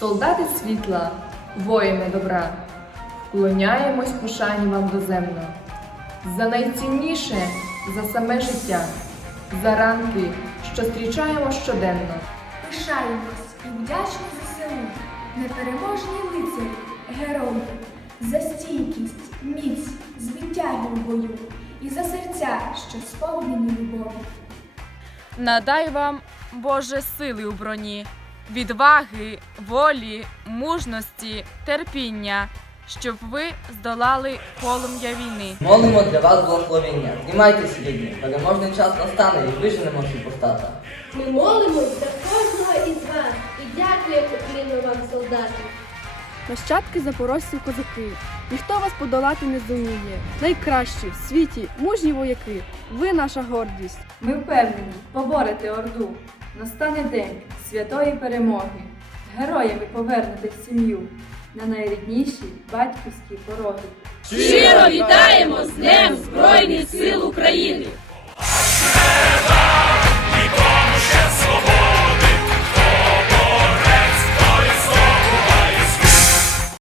солдати світла, воїни добра, вклоняємось пошані вам доземно. За найцінніше, за саме життя, за ранки, що зустрічаємо щоденно. Пишаємось і вдячні ЗСУ, непереможні лицарі, герої, за стійкість, міць, звитягу в бою і за серця, що сповнені любові. Надай вам, Боже, сили у броні, відваги, волі, мужності, терпіння, щоб ви здолали полум'я війни. Молимо для вас благословення. Знімайтесь, рідні, переможний час настане і виженемо супостата. Ми молимось за кожного із вас і дякуємо поклінно вам, солдати. Нащадки запорожців козаки, ніхто вас подолати не зуміє. Найкращі в світі мужні вояки. Ви наша гордість. Ми впевнені, поборете Орду. Настане день святої перемоги. Героями повернути в сім'ю на найрідніші батьківські пороги. Щиро вітаємо з Днем Збройних сил України!